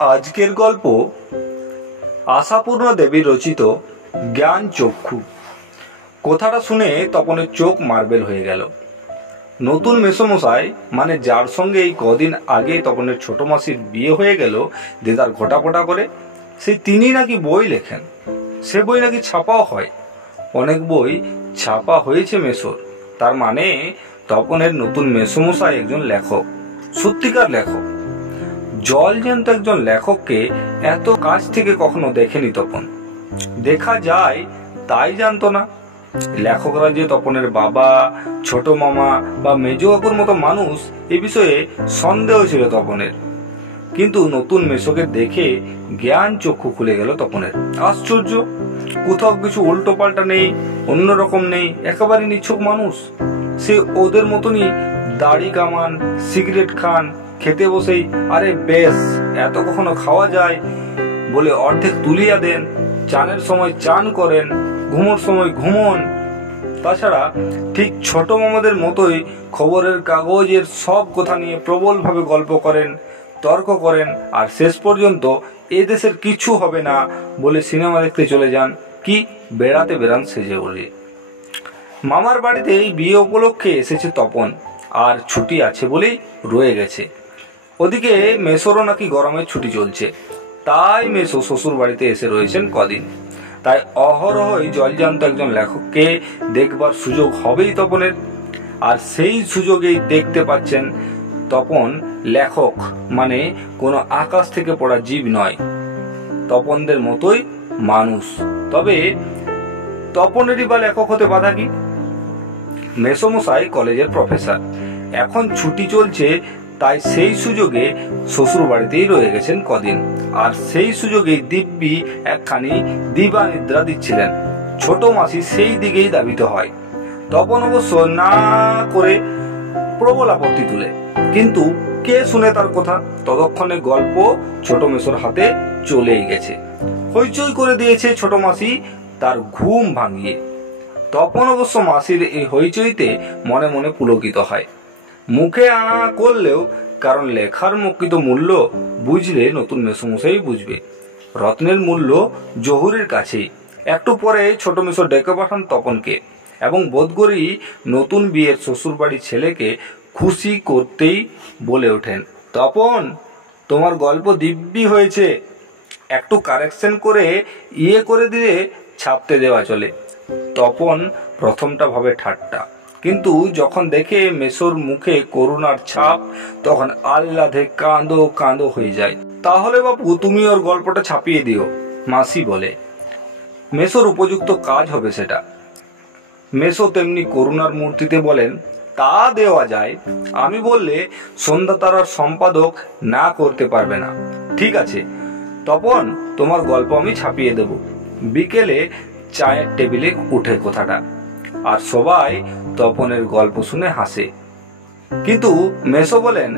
আজকের গল্প আশাপূর্ণা দেবী রচিত জ্ঞান চক্ষু। কথাটা শুনে তপনের চোখ মার্বেল হয়ে গেল। নতুন মেসোমশাই মানে যার সঙ্গে এই কদিন আগে তপনের ছোট মাসির বিয়ে হয়ে গেল দেদার ঘটাপটা করে, সেই তিনি নাকি বই লেখেন। সে বই নাকি ছাপাও হয়। অনেক বই ছাপা হয়েছে মেসোর। তার মানে তপনের নতুন মেসোমশাই একজন লেখক, সত্যিকার লেখক। জল জ্যান্ত একজন লেখককে এত কাছ থেকে কখনো দেখেনি তপন। দেখা যায় তাই জানতো না। লেখকরা যে তপনের বাবা, ছোট মামা বা মেজ কাকুর মতো মানুষ এ বিষয়ে সন্দেহ ছিল তপনের। কিন্তু নতুন মেসোকে দেখে জ্ঞান চক্ষু খুলে গেল তপনের। আশ্চর্য, কোথাও কিছু উল্টো পাল্টা নেই, অন্যরকম নেই, একেবারে নিছক মানুষ। সে ওদের মতনই দাড়ি কামান, সিগারেট খান, খেতে বসেই আরে বেশ এত কখনো খাওয়া যায় বলে অর্ধেক তুলিয়া দেন, চানের সময় চান করেন, ঘুমোর সময় ঘুমন। তাছাড়া ঠিক ছোট মামাদের মতোই খবরের কাগজের সব কথা নিয়ে প্রবলভাবে গল্প করেন, তর্ক করেন, আর শেষ পর্যন্ত এ দেশের কিছু হবে না বলে সিনেমা দেখতে চলে যান, কি বেড়াতে বেড়ান সেজে বলে। মামার বাড়িতে এই বিয়ে উপলক্ষে এসেছে তপন, আর ছুটি আছে বলেই রয়ে গেছে। ওদিকে মেসোরও নাকি গরমের ছুটি চলছে, তাই মেসো শ্বশুর বাড়িতে এসে রয়েছেন কদিন। তাই অহরহই জলজান্ত একজন লেখককে দেখবার সুযোগ হবেই তপনের। আর সেই সুযোগেই দেখতে পাচ্ছেন তপন লেখক মানে কোনো আকাশ থেকে পড়া জীব নয়, তপনদের মতোই মানুষ। তবে তপনেরই বা লেখক হতে বাধা কি? মেসোমশাই কলেজের প্রফেসর, এখন ছুটি চলছে, তাই সেই সুযোগে শ্বশুর বাড়িতেই রয়ে গেছেন কদিন। আর সেই সুযোগে দিব্যি একখানি দিবা নিদ্রা দিচ্ছিলেন। ছোট মাসি সেই দিকেই দাবিত হয়। তপন অবশ্য না করে প্রবল আপত্তি তুলে, কিন্তু কে শুনে তার কথা? ততক্ষণে গল্প ছোট মেসোর হাতে চলেই গেছে। হইচই করে দিয়েছে ছোট মাসি তার ঘুম ভাঙিয়ে। তপন অবশ্য মাসির এই হইচইতে মনে মনে পুলকিত হয়, মুখে করলেও, কারণ লেখার প্রকৃত মূল্য বুঝলে নতুন মেসোমশাই বুঝবে। রত্নের মূল্য জহুরের কাছেই। একটু পরে ছোট মেসো ডেকে পাঠান তপনকে এবং বোধ করি নতুন বিয়ের শ্বশুর বাড়ির ছেলেকে খুশি করতেই বলে ওঠেন, তপন তোমার গল্প দিব্যি হয়েছে, একটু কারেকশন করে করে দিলে ছাপতে দেওয়া চলে। তপন প্রথমটা ভাবে ঠাট্টা, কিন্তু যখন দেখে মেসোর মুখে করুণার ছাপ তখন আহ্লাদে কাঁদো কাঁদো হয়ে যায়। তাহলে বাপু তুমি ওর গল্পটা ছাপিয়ে দিও, মাসি বলে। মেসোর উপযুক্ত কাজ হবে সেটা। মেসো তেমনি করুণার মূর্তিতে বলেন, তা দেওয়া যায়, আমি বললে সন্ধ্যা তারার সম্পাদক না করতে পারবে না। ঠিক আছে তপন, তোমার গল্প আমি ছাপিয়ে দেব। বিকেলে চায়ের টেবিলে উঠে কথাটা, আর সবাই তপনের গল্প শুনে হাসে। কিন্তু মেসো বলেন,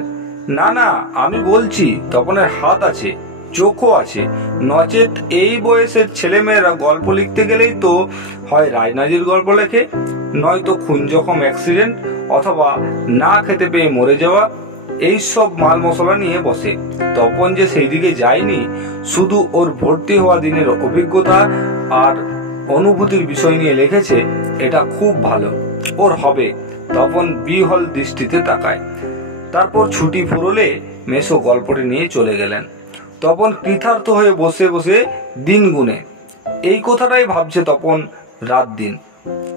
না না, আমি বলছি তপনের হাত আছে, চোখও আছে, নচেত এই বয়সের ছেলেমেয়েরা গল্প লিখতে গেলেই তো হয় রাজনাজির গল্প লেখে, নয়তো খুন জখম অ্যাক্সিডেন্ট, অথবা না খেতে পেয়ে মরে যাওয়া, এই সব মাল মশলা নিয়ে বসে। তপন যে সেই দিকে যায়নি, শুধু ওর ভর্তি হওয়া দিনের অভিজ্ঞতা আর অনুভূতির বিষয় নিয়ে লিখেছে, এটা খুব ভালো, ওর হবে। তপন বিহল দৃষ্টিতে তাকায়। তারপর ছুটি ফুরলে মেসো গল্পটি নিয়ে চলে গেলেন। তপন কৃতার্থ হয়ে বসে বসে দিন গুনে। এই কথাটাই ভাবছে তপন রাত দিন।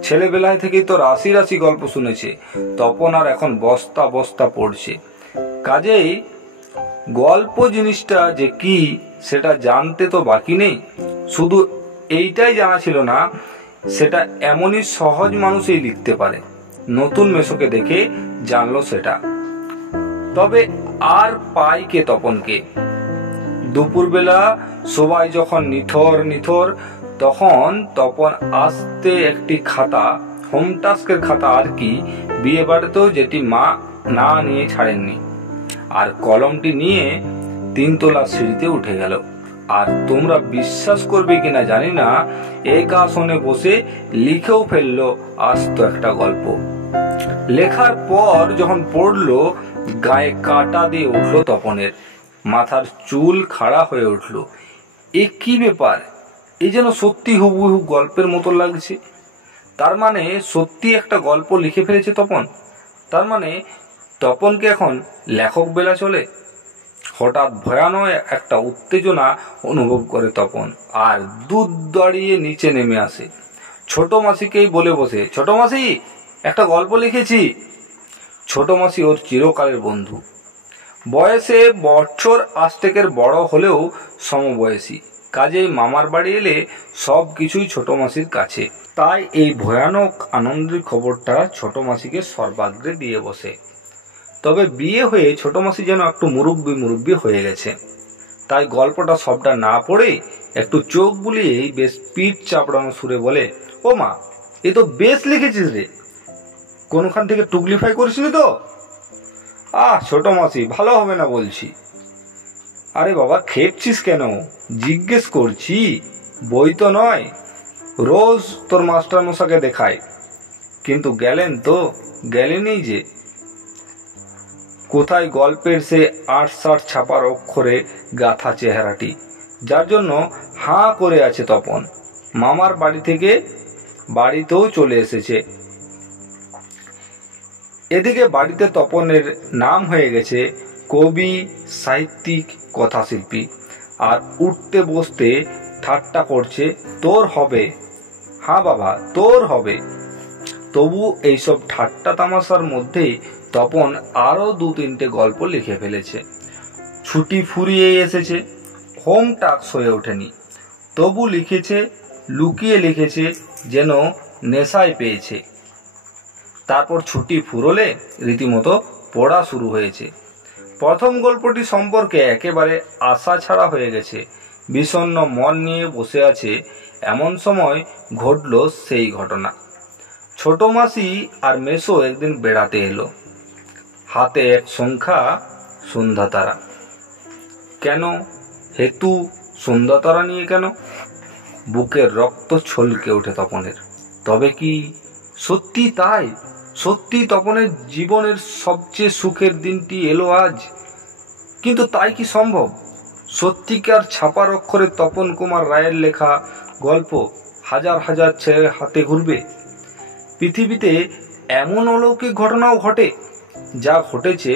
ছেলেবেলায় থেকেই তো রাশি রাশি গল্প শুনেছে, তপন আর এখন বস্তা বস্তা পড়ছে। কাজেই গল্প জিনিসটা যে কি সেটা জানতে তো বাকি নেই। শুধু এইটাই জানা ছিল না সেটা এমনই সহজ মানুষই লিখতে পারে। নতুন মেসোকে দেখে জানলো সেটা। তবে আর পাই কে তপনকে? দুপুরবেলা সবাই যখন নিথর নিথর, তখন তপন আস্তে একটি খাতা, হোম টাস্কের খাতা আর কি, বিয়ে বাড়িতেও যেটি মা না নিয়ে ছাড়েননি, আর কলমটি নিয়ে 3 তলা সিঁড়িতে উঠে গেল। আর তোমরা বিশ্বাস করবে কিনা জানি না, এক আসনে বসে লিখেও ফেললো আস্ত একটা গল্প। লেখার পর যখন পড়লো গায়ে কাঁটা দিয়ে উঠলো তপনের। মাথার চুল খাড়া হয়ে উঠল। এ কি ব্যাপার? এই যেন সত্যি হুবহু গল্পের মতো লাগছে। তার মানে সত্যি একটা গল্প লিখে ফেলেছে তপন। তার মানে তপনকে এখন লেখক বেলা চলে। হঠাৎ ভয়ানক একটা উত্তেজনা অনুভব করে তপন, আর দুধ দাঁড়িয়ে নিচে নেমে আসে। ছোট মাসিকেই বলে বসে, ছোট মাসি, একটা গল্প লিখেছি। ছোট মাসি ওর চিরকালের বন্ধু। বয়সে বছর আষ্টেকের বড় হলেও সমবয়সী, কাজেই মামার বাড়ি এলে সব কিছুই ছোট মাসির কাছে। তাই এই ভয়ানক আনন্দের খবরটা ছোট মাসিকে সর্বাগ্রে দিয়ে বসে। তবে বিয়ে হয়ে ছোট মাসি যেন একটু মুরব্বি হয়ে গেছে। তাই গল্পটা সবটা না পড়ে একটু চোখ বুলিয়েই বেশ পিঠ চাপড়ানো সুরে বলে, ও মা, এ তো বেশ লিখেছিস রে, কোনখান থেকে টুকলিফাই করিসনি তো? ছোট মাসি, ভালো হবে না বলছি। আরে বাবা, খেপছিস কেন? জিজ্ঞেস করছি, বই তো নয়। রোজ তোর মাস্টার মশাকে দেখায়, কিন্তু গেলেন তো গেলেনই যে। কোথায় গল্পের সে ৮-৬০ ছাপার অক্ষরে গাথা চেহারাটি, যার জন্য হাঁ করে আছে তপন। মামার বাড়ি থেকে বাড়িতেও চলে এসেছে। এদিকে বাড়িতে তপনের নাম হয়ে গেছে কবি, সাহিত্যিক, কথাশিল্পী। আর উঠতে বসতে ঠাট্টা করছে, তোর হবে, হ্যাঁ বাবা তোর হবে। তবু এইসব ঠাট্টা তামাশার মধ্যেই তপন আরও ২-৩টে গল্প লিখে ফেলেছে। ছুটি ফুরিয়ে এসেছে, হোম টাস্ক হয়ে ওঠেনি, তবু লিখেছে, লুকিয়ে লিখেছে, যেন নেশায় পেয়েছে। তারপর ছুটি ফুরোলে রীতিমতো পড়া শুরু হয়েছে। প্রথম গল্পটি সম্পর্কে একেবারে আশা ছাড়া হয়ে গেছে। বিষণ্ণ মন নিয়ে বসে আছে, এমন সময় ঘটল সেই ঘটনা। ছোট মাসি আর মেসো একদিন বেড়াতে এলো, হাতে এক সংখ্যা সন্ধ্যা তারা। কেন হেতু সন্ধ্যা তারা নিয়ে কেন? বুকের রক্ত ছলকে ওঠে তপনের। তবে কি সত্যি তাই? সত্যি তপনের জীবনের সবচেয়ে সুখের দিনটি এলো আজ? কিন্তু তাই কি সম্ভব? সত্যিকার ছাপার অক্ষরে তপন কুমার রায়ের লেখা গল্প হাজার হাজার ছেলের হাতে ঘুরবে? পৃথিবীতে এমন অলৌকিক ঘটনাও ঘটে? যা ঘটেছে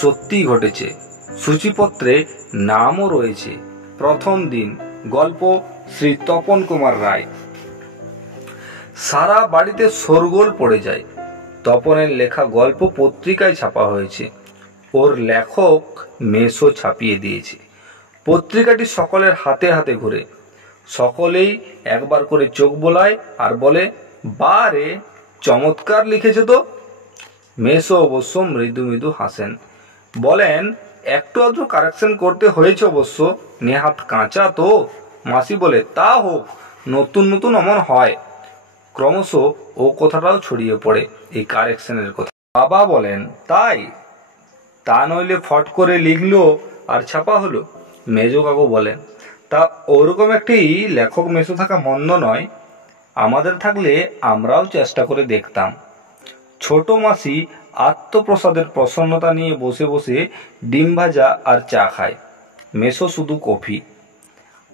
সত্যিই ঘটেছে। সূচিপত্রে নামও রয়েছে। প্রথম দিন, গল্প শ্রী তপন কুমার রায়। সারা বাড়িতে শোরগোল পড়ে যায়। তপনের লেখা গল্প পত্রিকায় ছাপা হয়েছে। ওর লেখক মেসো ছাপিয়ে দিয়েছে। পত্রিকাটি সকলের হাতে হাতে ঘুরে। সকলেই একবার করে চোখ বোলায় আর বলে, বারে, চমৎকার লিখেছে তো। মেসো অবশ্য মৃদু মৃদু হাসেন, বলেন, একটু আধটু কারেকশন করতে হয়েছে অবশ্য, নেহাত কাঁচা তো। মাসি বলে, তা হোক, নতুন নতুন অমন হয়। ক্রমশ ও কথাটাও ছড়িয়ে পড়ে, এই কারেকশনের কথা। বাবা বলেন, তাই? তা নইলে ফট করে লিখলো আর ছাপা হলো। মেজো কাকু বলেন, তা ওরকম একটি লেখক মেসো থাকা মন্দ নয়। আমাদের থাকলে আমরাও চেষ্টা করে দেখতাম। ছোট মাসি আত্মপ্রসাদের প্রসন্নতা নিয়ে বসে বসে ডিম ভাজা আর চা খায়। মেসো শুধু কফি।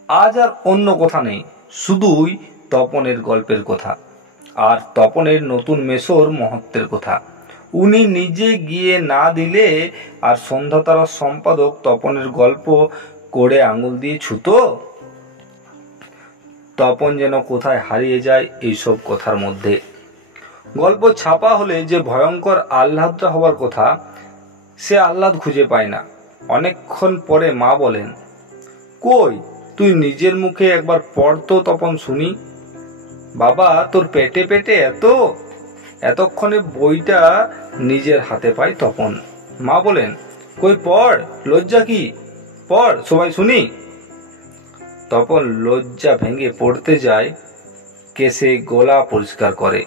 আজ আর অন্য কথা নেই, শুধুই তপনের গল্পের কথা আর তপনের নতুন মেসোর মহত্বের কথা। উনি নিজে গিয়ে না দিলে আর সন্ধ্যাতারার সম্পাদক তপনের গল্প করে আঙুল দিয়ে ছুতো? তপন যেন কোথায় হারিয়ে যায় এইসব কথার মধ্যে। গল্প ছাপা হলে যে ভয়ঙ্কর আহ্লাদটা হবার কথা, সে আহ্লাদ খুঁজে পায় না। অনেকক্ষণ পরে মা বলেন, কই, তুই নিজের মুখে একবার পড় তো তপন শুনি। বাবা, তোর পেটে পেটে এতক্ষণে বইটা নিজের হাতে পায় তপন। মা বলেন, কই পড়, লজ্জা কি, পড়, সবাই শুনি। তপন লজ্জা ভেঙে পড়তে যায়, কেসে গলা পরিষ্কার করে।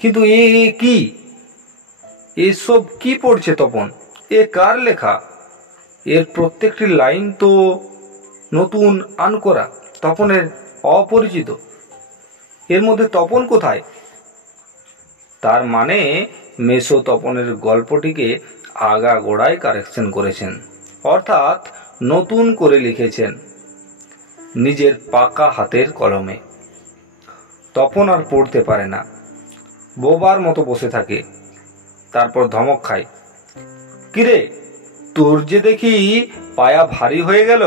কিন্তু এ কি, এসব কি পড়ছে তপন? এ কার লেখা? এর প্রত্যেকটি লাইন তো নতুন, আনকরা, তপনের অপরিচিত। এর মধ্যে তপন কোথায়? তার মানে মেসো তপনের গল্পটিকে আগাগোড়ায় কারেকশন করেছেন। অর্থাৎ নতুন করে লিখেছেন নিজের পাকা হাতের কলমে। তপন আর পড়তে পারে না, বোবার মতো বসে থাকে। তারপর ধমক খায়, কিরে তোর যে দেখি পায়া ভারী হয়ে গেল,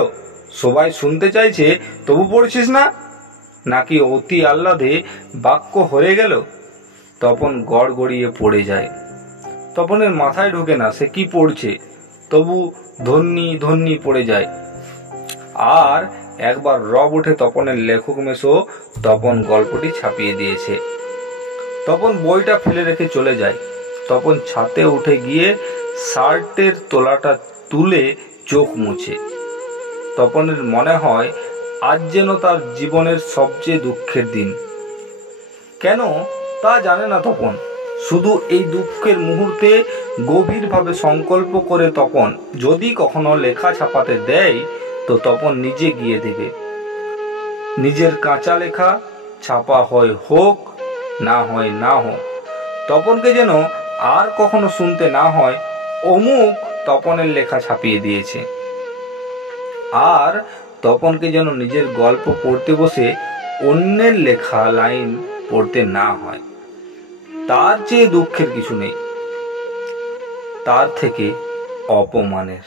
সবাই শুনতে চাইছে তবু পড়ছিস না, নাকি অতি আহ্লাদে বাক্য হয়ে গেল? তপন গড়গড়িয়ে পড়ে যায়। তপনের মাথায় ঢোকে না সে কি পড়ছে, তবু ধন্যি ধন্যি পড়ে যায়। আর একবার রব উঠে তপনের লেখক মেশো তপন গল্পটি ছাপিয়ে দিয়েছে। তপন বইটা ফেলে রেখে চলে যায়। তপন ছাতে উঠে গিয়ে শার্টের তোলাটা তুলে চোখ মুছে। তপনের মনে হয় আজ যেন তার জীবনের সবচেয়ে দুঃখের দিন। কেন তা জানে না তপন, শুধু এই দুঃখের মুহূর্তে গভীরভাবে সংকল্প করে তপন যদি কখনো লেখা ছাপাতে দেয় তো তপন নিজে গিয়ে দেবে। নিজের কাঁচা লেখা ছাপা হয় হোক, না হয় না হোক, তপনকে যেন আর কখনো শুনতে না হয় অমুক তপনের লেখা ছাপিয়ে দিয়েছে। আর তপনকে যেন নিজের গল্প পড়তে বসে অন্যের লেখা লাইন পড়তে না হয়। তার চেয়ে দুঃখের কিছু নেই, তার থেকে অপমানের।